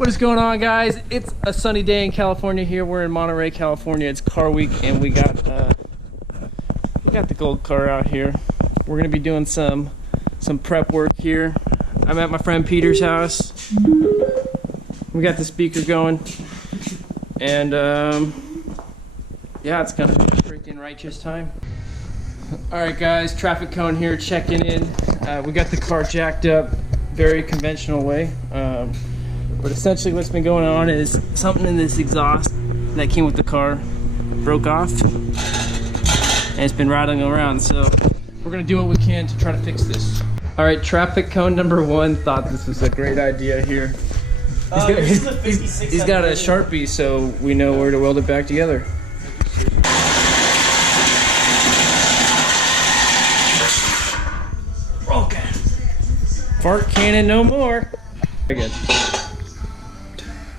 What is going on, guys? It's a sunny day in California here. We're in Monterey, California. It's car week and we got the gold car out here. We're gonna be doing some prep work here. I'm at my friend Peter's house. We got the speaker going. And yeah, it's gonna be a freaking righteous time. Alright guys, traffic cone here, checking in. We got the car jacked up, very conventional way. But essentially what's been going on is something in this exhaust that came with the car broke off. And it's been rattling around, so we're gonna do what we can to try to fix this. Alright, traffic cone number 1 thought this was a great idea here. He's got a Sharpie, so we know where to weld it back together. Okay. Fart cannon no more. Very good.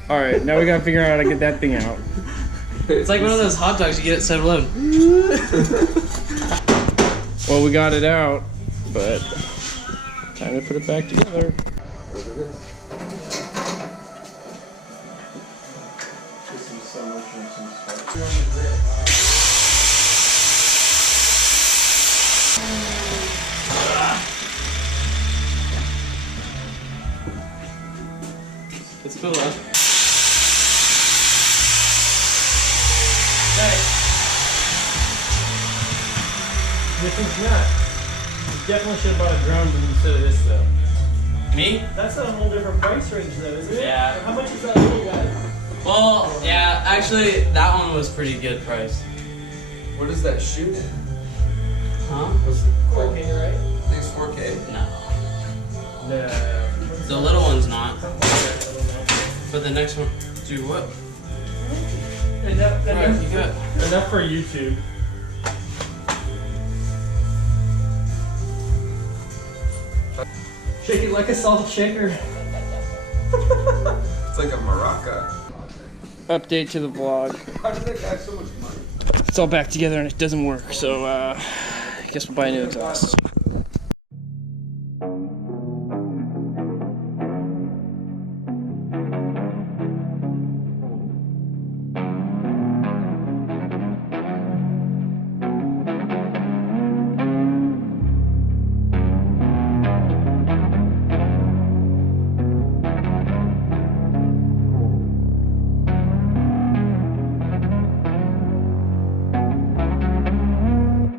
Alright, now we gotta figure out how to get that thing out. It's like one of those hot dogs you get at 7-Eleven. Well, we got it out, but time to put it back together. It's cool though. This one's not. You definitely should have bought a drum instead of this though. Me? That's a whole different price range though, isn't it? Yeah. How much is that little guy? Well, yeah, actually, that one was pretty good price. What does that shoot in? Huh? Was it 4K, right? I think it's 4K. No. No. The little one's not. But the next one, do what? Enough for YouTube. Shake it like a salt shaker. It's like a maraca. Update to the vlog. How did that guy have so much money? It's all back together and it doesn't work, so I guess we'll buy a new exhaust.